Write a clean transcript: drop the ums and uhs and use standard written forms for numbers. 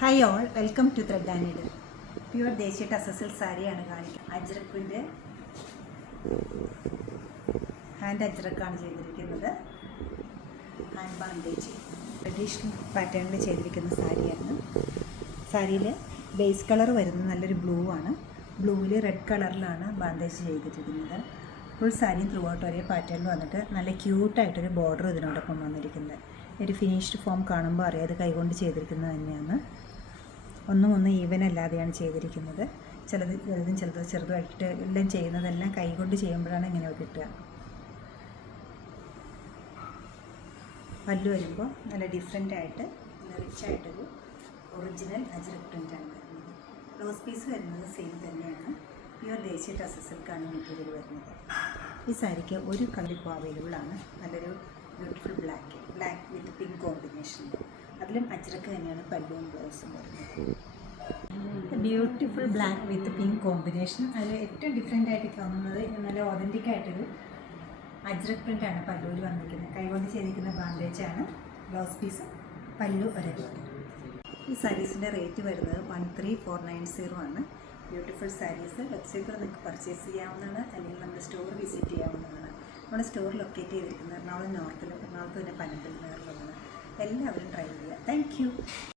Hi all, welcome to thread and needle. Pure ദേശീയ ടസസിൽ സാരിയാണ് കാണിക്കുന്നത്. അജ്രക്കിൻ്റെ ഹാൻഡ് അജ്രക്കാണ് ചെയ്തിരിക്കുന്നത്. ഹാൻഡ് ബാൻഡേജ് ട്രഡീഷണൽ പാറ്റേണിൽ ചെയ്തിരിക്കുന്ന സാരിയാണ്. സാരിയിൽ ബേസ് കളർ വരുന്നത് നല്ലൊരു ബ്ലൂ ആണ്. ബ്ലൂവിൽ റെഡ് കളറിലാണ് ബാൻഡേജ് ചെയ്തിരിക്കുന്നത്. ഫുൾ സാരിയും ത്രൂ ഔട്ട് ഒരേ പാറ്റേണിൽ വന്നിട്ട് നല്ല ക്യൂട്ടായിട്ടൊരു ബോർഡർ ഇതിനോടൊപ്പം വന്നിരിക്കുന്നത്. ഒരു ഫിനിഷ്ഡ് ഫോം കാണുമ്പോൾ അറിയാം അത് കൈകൊണ്ട് ചെയ്തിരിക്കുന്നത് തന്നെയാണ്. ഒന്നും ഈവൻ അല്ലാതെയാണ് ചെയ്തിരിക്കുന്നത്. ചിലത് വലുതും ചിലത് ചെറുതുമായിട്ട് എല്ലാം ചെയ്യുന്നതെല്ലാം കൈകൊണ്ട് ചെയ്യുമ്പോഴാണ് ഇങ്ങനെ കിട്ടുക. പല്ലു വരുമ്പോൾ നല്ല ഡിഫറെൻ്റായിട്ട് നല്ല റിച്ചായിട്ടൊരു ഒറിജിനൽ അജ്രക് പ്രിൻ്റാണ് വരുന്നത്. ബ്ലൗസ് പീസ് വരുന്നത് സെയിം തന്നെയാണ്. പ്യുവർ ദേശീയ ടസർ സിൽക്കാണ് മെറ്റീരിയൽ വരുന്നത്. ഈ സാരിക്ക് ഒരു കളർ ഇപ്പോൾ അവൈലബിൾ ആണ്. നല്ലൊരു beautiful black with pink combination. അതിലും അജ്രക്ക് തന്നെയാണ് പല്ലുവും ബ്ലൗസും വരുന്നത്. Beautiful black with pink combination. അതിൽ ഏറ്റവും ഡിഫറെൻ്റ് ആയിട്ട് തോന്നുന്നത് നല്ല ഒതൻറ്റിക് ആയിട്ടൊരു അജ്രക് പ്രിൻ്റാണ് പല്ലുവിൽ വന്നിരിക്കുന്നത്. കൈകൊണ്ട് ചെയ്തിരിക്കുന്ന ബാൻഡേജാണ്. ബ്ലൗസ് പീസ് പല്ലു ഒരേപോലെ. ഈ സാരീസിൻ്റെ റേറ്റ് വരുന്നത് 13,490 ആണ്. ബ്യൂട്ടിഫുൾ സാരീസ് വെബ്സൈറ്റിൽ നിങ്ങൾക്ക് പർച്ചേസ് ചെയ്യാവുന്നതാണ്, അല്ലെങ്കിൽ നമ്മുടെ സ്റ്റോർ വിസിറ്റ് ചെയ്യാവുന്നതാണ്. നമ്മുടെ സ്റ്റോർ ലൊക്കേറ്റ് ചെയ്തിരിക്കുന്നത് എറണാകുളം നോർത്തിലും എറണാകുളത്ത് തന്നെ പനമ്പൽ നേറിലുമാണ്. എല്ലാവരും ട്രൈ ചെയ്യുക. Thank you.